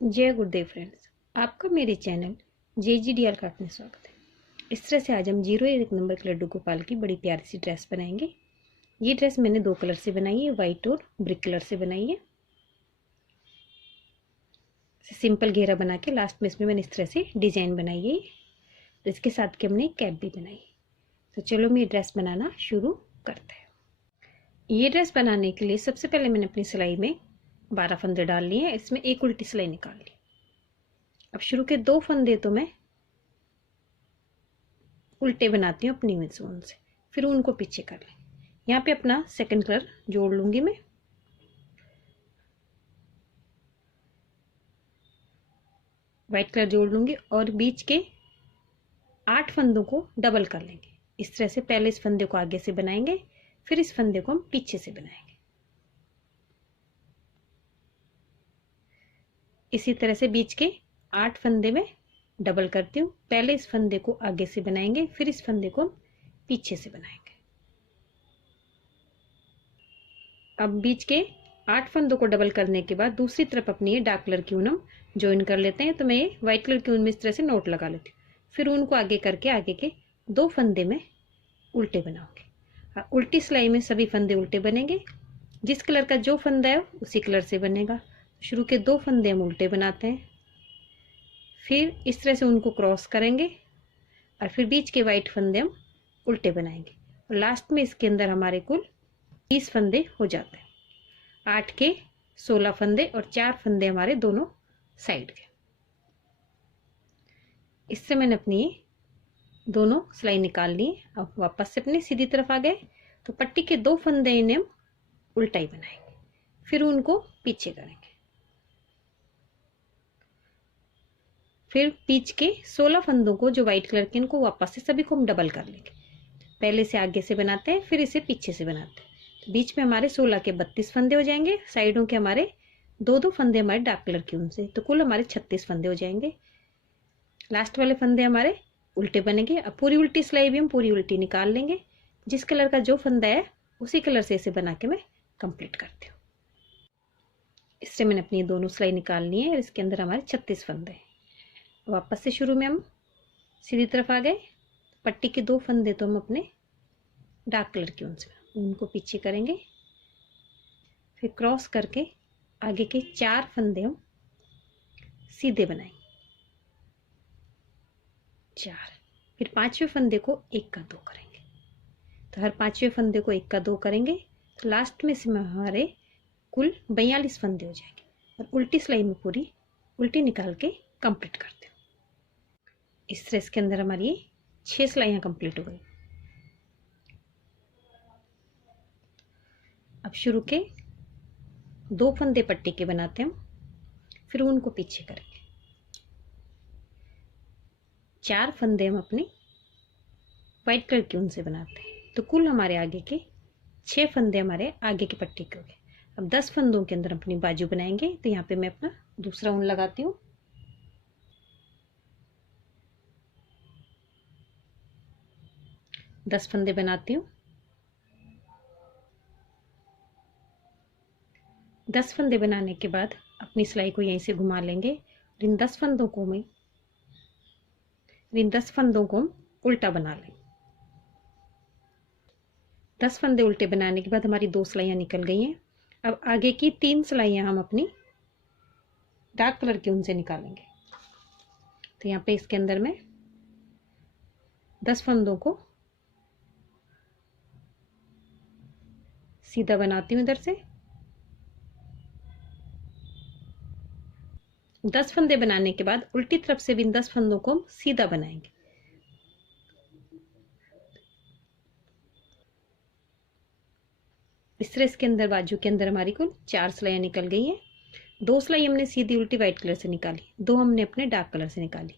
जय गुरुदेव फ्रेंड्स, आपका मेरे चैनल JGDR कार्ट में स्वागत है। इस तरह से आज हम 01 नंबर के लड्डू गोपाल की बड़ी प्यारी सी ड्रेस बनाएंगे। ये ड्रेस मैंने दो कलर से बनाई है, वाइट और ब्रिक कलर से बनाई है। सिंपल घेरा बना के लास्ट में इसमें मैंने इस तरह से डिजाइन बनाई है। तो इसके साथ के हमने कैप भी बनाई है। तो चलो मैं ये ड्रेस बनाना शुरू करते हैं। ये ड्रेस बनाने के लिए सबसे पहले मैंने अपनी सिलाई में 12 फंदे डाल लिए हैं। इसमें एक उल्टी सिलाई निकाल ली। अब शुरू के 2 फंदे तो मैं उल्टे बनाती हूँ अपनी जोन से, फिर उनको पीछे कर लें। यहाँ पे अपना सेकंड कलर जोड़ लूंगी मैं। वाइट कलर जोड़ लूंगी और बीच के 8 फंदों को डबल कर लेंगे। इस तरह से पहले इस फंदे को आगे से बनाएंगे, फिर इस फंदे को हम पीछे से बनाएंगे। इसी तरह से बीच के 8 फंदे में डबल करती हूँ। पहले इस फंदे को आगे से बनाएंगे, फिर इस फंदे को पीछे से बनाएंगे। अब बीच के 8 फंदों को डबल करने के बाद दूसरी तरफ अपनी ये डार्क कलर की ऊन हम ज्वाइन कर लेते हैं। तो मैं ये व्हाइट कलर की ऊन में इस तरह से नोट लगा लेती हूँ। फिर ऊन को आगे करके आगे के 2 फंदे में उल्टे बनाऊंगी। उल्टी सिलाई में सभी फंदे उल्टे बनेंगे। जिस कलर का जो फंदा है उसी कलर से बनेगा। शुरू के 2 फंदे हम उल्टे बनाते हैं, फिर इस तरह से उनको क्रॉस करेंगे और फिर बीच के वाइट फंदे हम उल्टे बनाएंगे। और लास्ट में इसके अंदर हमारे कुल 30 फंदे हो जाते हैं। 8 के 16 फंदे और 4 फंदे हमारे दोनों साइड के। इससे मैंने अपनी दोनों सिलाई निकाल ली। अब वापस से अपनी सीधी तरफ आ गए तो पट्टी के 2 फंदे इन्हें हम उल्टा ही बनाएंगे, फिर उनको पीछे करेंगे। फिर बीच के 16 फंदों को जो व्हाइट कलर के, इनको वापस से सभी को हम डबल कर लेंगे। पहले से आगे से बनाते हैं, फिर इसे पीछे से बनाते हैं। तो बीच में हमारे 16 के 32 फंदे हो जाएंगे। साइडों के हमारे 2-2 फंदे हमारे डार्क कलर की ऊन से, तो कुल हमारे 36 फंदे हो जाएंगे। लास्ट वाले फंदे हमारे उल्टे बनेंगे। अब पूरी उल्टी सिलाई भी हम पूरी उल्टी निकाल लेंगे। जिस कलर का जो फंदा है उसी कलर से इसे बना के मैं कंप्लीट करती हूँ। इससे मैंने अपनी दोनों सिलाई निकाल ली है और इसके अंदर हमारे 36 फंदे हैं। वापस से शुरू में हम सीधी तरफ आ गए। पट्टी के 2 फंदे तो हम अपने डार्क कलर की ऊन से उनको पीछे करेंगे, फिर क्रॉस करके आगे के 4 फंदे हम सीधे बनाएंगे। 4, फिर 5वें फंदे को 1 का 2 करेंगे। तो हर 5वें फंदे को 1 का 2 करेंगे तो लास्ट में से हमारे कुल 42 फंदे हो जाएंगे। और उल्टी सिलाई में पूरी उल्टी निकाल के कंप्लीट करते हैं। इस तरह इसके अंदर हमारी 6 सिलाइयाँ कंप्लीट हो गई। अब शुरू के 2 फंदे पट्टी के बनाते हैं, फिर उनको पीछे करेंगे। 4 फंदे हम अपनी व्हाइट कलर की ऊन से बनाते हैं। तो कुल हमारे आगे के 6 फंदे हमारे आगे की पट्टी के हो गए। अब 10 फंदों के अंदर अपनी बाजू बनाएंगे। तो यहाँ पे मैं अपना दूसरा ऊन लगाती हूँ। 10 फंदे बनाती हूँ। 10 फंदे बनाने के बाद अपनी सिलाई को यहीं से घुमा लेंगे। इन 10 फंदों को हम उल्टा बना लेंगे। 10 फंदे उल्टे बनाने के बाद हमारी 2 सिलाइयाँ निकल गई हैं। अब आगे की 3 सिलाइयाँ हम अपनी डार्क कलर की ऊन से निकालेंगे। तो यहाँ पे इसके अंदर मैं 10 फंदों को सीधा बनाती हूँ। इधर से 10 फंदे बनाने के बाद उल्टी तरफ से भी इन 10 फंदों को हम सीधा बनाएंगे। इस तरह इसके अंदर बाजू के अंदर हमारी कुल 4 सिलाइयाँ निकल गई हैं। 2 सिलाई हमने सीधी उल्टी व्हाइट कलर से निकाली, 2 हमने अपने डार्क कलर से निकाली।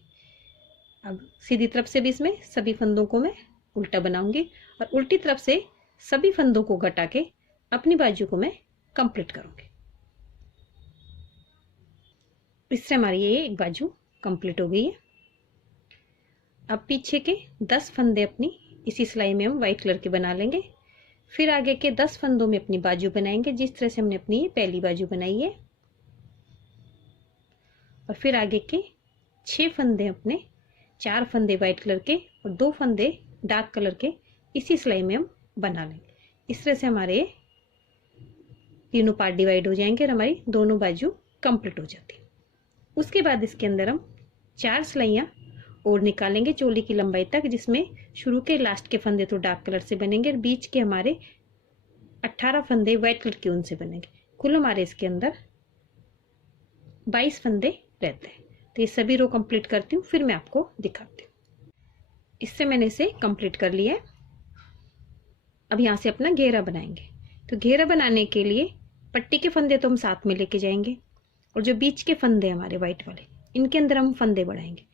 अब सीधी तरफ से भी इसमें सभी फंदों को मैं उल्टा बनाऊंगी और उल्टी तरफ से सभी फंदों को घटा के अपनी बाजू को मैं कंप्लीट करूंगी। इससे हमारी ये एक बाजू कंप्लीट हो गई है। अब पीछे के 10 फंदे अपनी इसी सिलाई में हम व्हाइट कलर के बना लेंगे। फिर आगे के 10 फंदों में अपनी बाजू बनाएंगे जिस तरह से हमने अपनी पहली बाजू बनाई है। और फिर आगे के 6 फंदे अपने, 4 फंदे वाइट कलर के और 2 फंदे डार्क कलर के इसी सिलाई में हम बना लेंगे। इस तरह से हमारे तीनों पार्ट डिवाइड हो जाएंगे और हमारी दोनों बाजू कंप्लीट हो जाती है। उसके बाद इसके अंदर हम 4 सिलाइयाँ और निकालेंगे चोली की लंबाई तक, जिसमें शुरू के लास्ट के फंदे तो डार्क कलर से बनेंगे और बीच के हमारे 18 फंदे वाइट कलर की ऊन से बनेंगे। कुल हमारे इसके अंदर 22 फंदे रहते हैं। तो ये सभी रो कंप्लीट करती हूँ, फिर मैं आपको दिखाती हूँ। इससे मैंने इसे कंप्लीट कर लिया है। अब यहाँ से अपना घेरा बनाएंगे। तो घेरा बनाने के लिए पट्टी के फंदे तो हम साथ में लेके जाएंगे और जो बीच के फंदे हमारे वाइट वाले, इनके अंदर हम फंदे बढ़ाएंगे।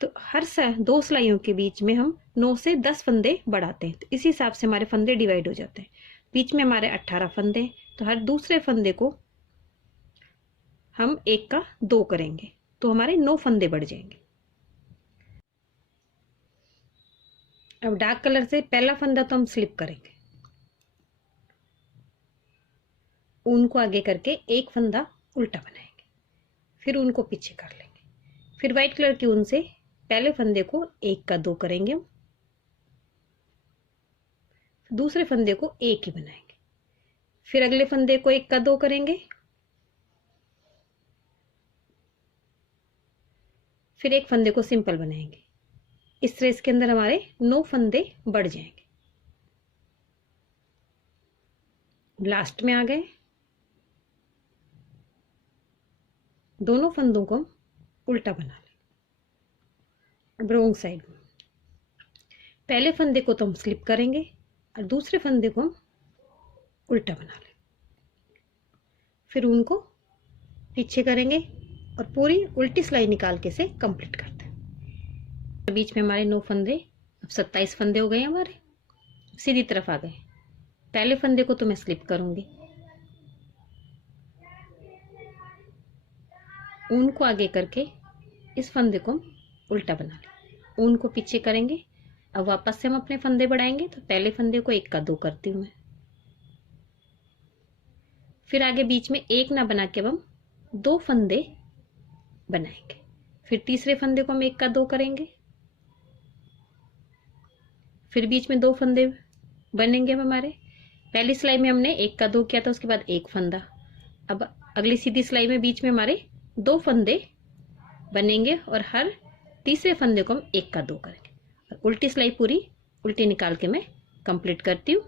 तो हर 2 सिलाइयों के बीच में हम 9 से 10 फंदे बढ़ाते हैं। तो इसी हिसाब से हमारे फंदे डिवाइड हो जाते हैं। बीच में हमारे 18 फंदे, तो हर दूसरे फंदे को हम 1 का 2 करेंगे, तो हमारे 9 फंदे बढ़ जाएंगे। अब डार्क कलर से पहला फंदा तो हम स्लिप करेंगे, ऊन को आगे करके एक फंदा उल्टा बनाएंगे, फिर ऊन को पीछे कर लेंगे। फिर वाइट कलर की ऊन से पहले फंदे को 1 का 2 करेंगे, दूसरे फंदे को 1 ही बनाएंगे, फिर अगले फंदे को 1 का 2 करेंगे, फिर एक फंदे को सिंपल बनाएंगे। इस तरह इसके अंदर हमारे 9 फंदे बढ़ जाएंगे। लास्ट में आ गए, दोनों फंदों को हम उल्टा बना लें। अब रॉन्ग साइड में पहले फंदे को तो हम स्लिप करेंगे और दूसरे फंदे को हम उल्टा बना लें, फिर उनको पीछे करेंगे और पूरी उल्टी सिलाई निकाल के से कंप्लीट करते हैं। तो बीच में हमारे 9 फंदे, अब 27 फंदे हो गए हमारे, सीधी तरफ आ गए। पहले फंदे को तो मैं स्लिप करूंगी, ऊन को आगे करके इस फंदे को उल्टा बना लें, ऊन को पीछे करेंगे। अब वापस से हम अपने फंदे बढ़ाएंगे। तो पहले फंदे को 1 का 2 करती हूँ मैं, फिर आगे बीच में 1 ना बना के अब हम 2 फंदे बनाएंगे। फिर तीसरे फंदे को हम 1 का 2 करेंगे, फिर बीच में 2 फंदे बनेंगे। अब हमारे पहली सिलाई में हमने 1 का 2 किया था, उसके बाद 1 फंदा। अब अगली सीधी सिलाई में बीच में हमारे 2 फंदे बनेंगे और हर तीसरे फंदे को हम 1 का 2 करेंगे। और उल्टी सिलाई पूरी उल्टी निकाल के मैं कंप्लीट करती हूँ।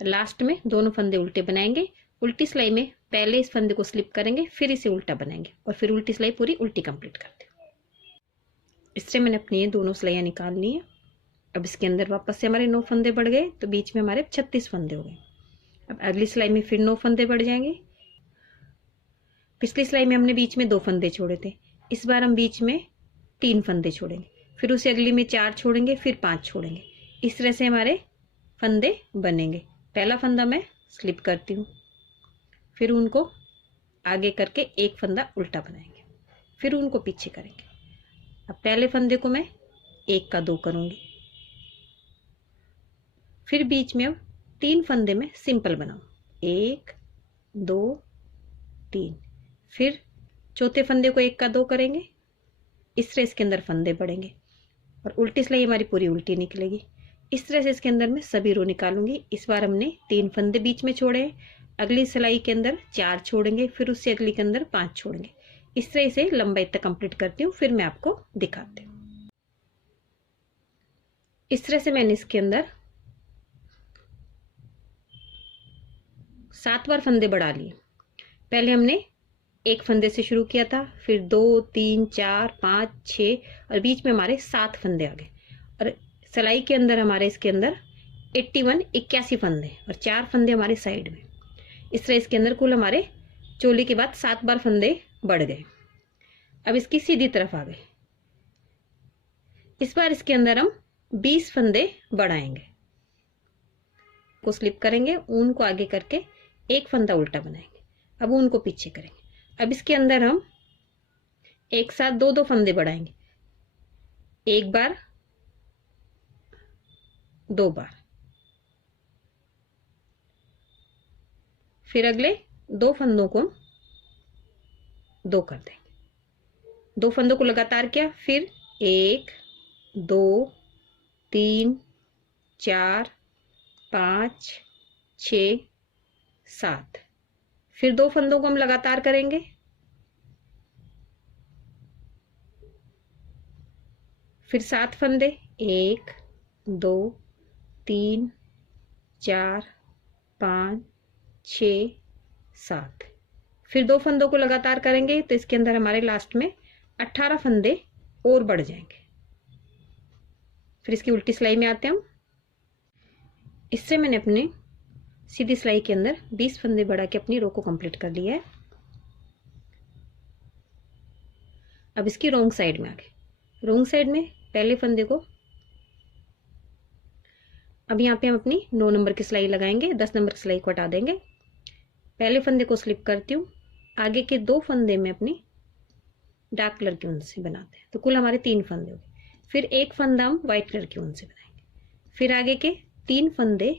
लास्ट में दोनों फंदे उल्टे बनाएंगे। उल्टी सिलाई में पहले इस फंदे को स्लिप करेंगे, फिर इसे उल्टा बनाएंगे और फिर उल्टी सिलाई पूरी उल्टी कंप्लीट करते हैं। इससे मैंने अपनी ये दोनों सिलाइयाँ निकाल ली हैं। अब इसके अंदर वापस से हमारे 9 फंदे बढ़ गए, तो बीच में हमारे 36 फंदे हो गए। अब अगली सिलाई में फिर 9 फंदे बढ़ जाएंगे। पिछली सिलाई में हमने बीच में 2 फंदे छोड़े थे, इस बार हम बीच में 3 फंदे छोड़ेंगे, फिर उसे अगली में 4 छोड़ेंगे, फिर 5 छोड़ेंगे। इस तरह से हमारे फंदे बनेंगे। पहला फंदा मैं स्लिप करती हूँ, फिर उनको आगे करके 1 फंदा उल्टा बनाएंगे, फिर उनको पीछे करेंगे। अब पहले फंदे को मैं 1 का 2 करूंगी, फिर बीच में अब 3 फंदे में सिंपल बनाऊं, 1 2 3, फिर चौथे फंदे को 1 का 2 करेंगे। इस तरह इसके अंदर फंदे बढ़ेंगे और उल्टी सिलाई हमारी पूरी उल्टी निकलेगी। इस तरह से इसके अंदर मैं सभी रो निकालूंगी। इस बार हमने 3 फंदे बीच में छोड़े हैं, अगली सिलाई के अंदर 4 छोड़ेंगे, फिर उससे अगली के अंदर 5 छोड़ेंगे। इस तरह से लंबाई तक कंप्लीट करती हूँ, फिर मैं आपको दिखाती हूँ। इस तरह से मैंने इसके अंदर 7 बार फंदे बढ़ा लिए। पहले हमने 1 फंदे से शुरू किया था, फिर 2 3 4 5 6 और बीच में हमारे 7 फंदे आ गए और सिलाई के अंदर हमारे इसके अंदर 81 फंदे और 4 फंदे हमारे साइड में। इस तरह इसके अंदर कुल हमारे चोली के बाद 7 बार फंदे बढ़ गए। अब इसकी सीधी तरफ आ गए। इस बार इसके अंदर हम 20 फंदे बढ़ाएंगे, को स्लिप करेंगे, ऊन को आगे करके 1 फंदा उल्टा बनाएंगे, अब ऊन को पीछे करेंगे। अब इसके अंदर हम एक साथ 2 फंदे बढ़ाएंगे, 1 बार 2 बार, फिर अगले 2 फंदों को 2 कर देंगे। 2 फंदों को लगातार किया, फिर 1 2 3 4 5 6 7, फिर 2 फंदों को हम लगातार करेंगे, फिर 7 फंदे, 1 2 3 4 5 6 7, फिर 2 फंदों को लगातार करेंगे तो इसके अंदर हमारे लास्ट में 18 फंदे और बढ़ जाएंगे। फिर इसकी उल्टी सिलाई में आते हैं हम। इससे मैंने अपने सीधी सिलाई के अंदर 20 फंदे बढ़ा के अपनी रो को कंप्लीट कर लिया है। अब इसकी रोंग साइड में आ गए। रोंग साइड में पहले फंदे को, अब यहाँ पे हम अपनी 9 नंबर की सिलाई लगाएंगे, 10 नंबर की सिलाई को हटा देंगे। पहले फंदे को स्लिप करती हूँ, आगे के 2 फंदे में अपनी डार्क कलर की ऊन से बनाते हैं, तो कुल हमारे 3 फंदे हो गए। फिर 1 फंदा हम व्हाइट कलर की ऊन से बनाएंगे, फिर आगे के 3 फंदे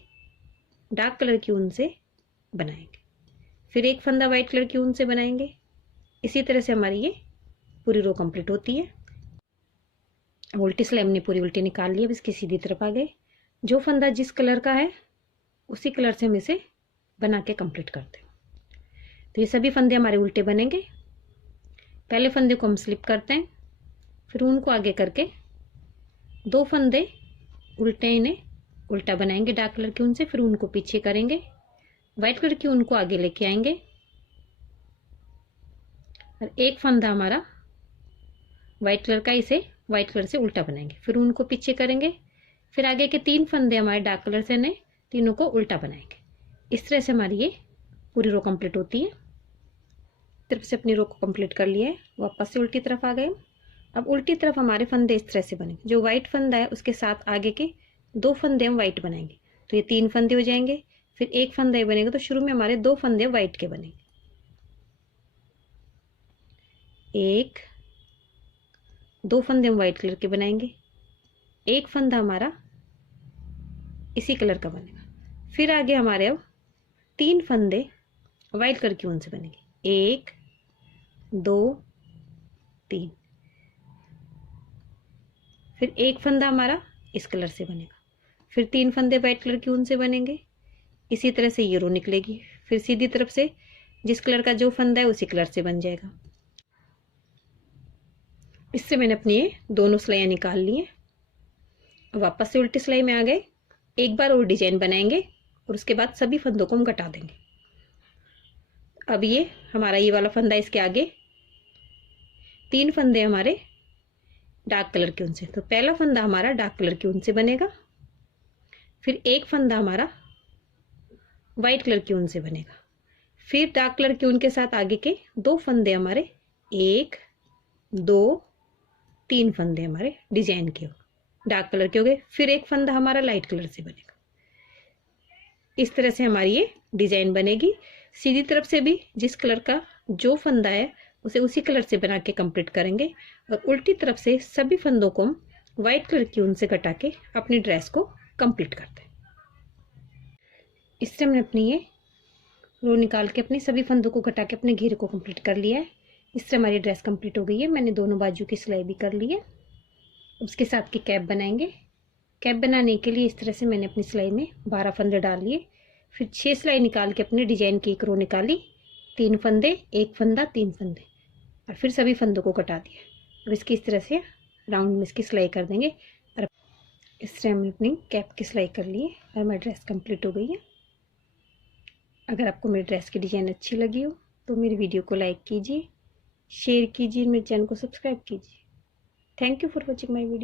डार्क कलर की ऊन से बनाएंगे, फिर 1 फंदा व्हाइट कलर की ऊन से बनाएंगे। इसी तरह से हमारी ये पूरी रो कंप्लीट होती है। उल्टी सिलाई हमने पूरी उल्टी निकाल ली। अब इसकी सीधी तरफ आ गए। जो फंदा जिस कलर का है उसी कलर से हम इसे बना के कंप्लीट करते हैं। तो ये सभी फंदे हमारे उल्टे बनेंगे। पहले फंदे को हम स्लिप करते हैं, फिर ऊन को आगे करके 2 फंदे उल्टे इन्हें उल्टा बनाएंगे डार्क कलर की ऊन से, फिर ऊन को पीछे करेंगे, व्हाइट कलर की ऊन को आगे लेके आएंगे और 1 फंदा हमारा व्हाइट कलर का, इसे व्हाइट कलर से उल्टा बनाएंगे, फिर ऊन को पीछे करेंगे, फिर आगे के 3 फंदे हमारे डार्क कलर से ने तीनों को उल्टा बनाएंगे। इस तरह से हमारी ये पूरी रो कंप्लीट होती है। तरफ से अपनी रो को कंप्लीट कर लिया है, वापस से उल्टी तरफ आ गए। अब उल्टी तरफ हमारे फंदे इस तरह से बनेंगे। जो व्हाइट फंदा है उसके साथ आगे के 2 फंदे हम व्हाइट बनाएंगे, तो ये 3 फंदे हो जाएंगे। फिर 1 फंदा ये बनेगा, तो शुरू में हमारे 2 फंदे व्हाइट के बनेंगे, 1 2 फंदे हम व्हाइट कलर के बनाएंगे, 1 फंदा हमारा इसी कलर का बनेगा। फिर आगे हमारे अब 3 फंदे व्हाइट कलर की ऊन से बनेंगे, 1 2 3, फिर 1 फंदा हमारा इस कलर से बनेगा, फिर 3 फंदे व्हाइट कलर की ऊन से बनेंगे। इसी तरह से ये रो निकलेगी। फिर सीधी तरफ से जिस कलर का जो फंदा है उसी कलर से बन जाएगा। इससे मैंने अपनी ये दोनों सिलाइयाँ निकाल ली हैं। वापस से उल्टी सिलाई में आ गए। एक बार और डिजाइन बनाएंगे और उसके बाद सभी फंदों को हम घटा देंगे। अब ये हमारा ये वाला फंदा, इसके आगे 3 फंदे हमारे डार्क कलर की ऊन से, तो पहला फंदा हमारा डार्क कलर की ऊन से बनेगा, फिर 1 फंदा हमारा व्हाइट कलर की ऊन से बनेगा, फिर डार्क कलर की ऊन के साथ आगे के 2 फंदे हमारे 1 2 3 फंदे हमारे डिजाइन के डार्क कलर के हो गए, फिर 1 फंदा हमारा लाइट कलर से बनेगा। इस तरह से हमारी ये डिजाइन बनेगी। सीधी तरफ से भी जिस कलर का जो फंदा है उसे उसी कलर से बना के कंप्लीट करेंगे और उल्टी तरफ से सभी फंदों को हम व्हाइट कलर की ऊन से कटा के अपनी ड्रेस को कंप्लीट करते हैं। इससे हमने अपनी ये रो निकाल के अपने सभी फंदों को कटा के अपने घेरे को कंप्लीट कर लिया है। इससे हमारी ड्रेस कंप्लीट हो गई है। मैंने दोनों बाजू की सिलाई भी कर ली है। उसके साथ की कैप बनाएंगे। कैप बनाने के लिए इस तरह से मैंने अपनी सिलाई में 12 फंदे डाल लिए, फिर 6 सिलाई निकाल के अपने डिजाइन की एक रो निकाली, 3 फंदे 1 फंदा 3 फंदे और फिर सभी फंदों को कटा दिया। अब इसकी इस तरह से राउंड में इसकी सिलाई कर देंगे और इस तरह हमने अपनी कैप की सिलाई कर ली है और हमारी ड्रेस कंप्लीट हो गई है। अगर आपको मेरी ड्रेस की डिज़ाइन अच्छी लगी हो तो मेरी वीडियो को लाइक कीजिए, शेयर कीजिए, मेरे चैनल को सब्सक्राइब कीजिए। Thank you for watching my video.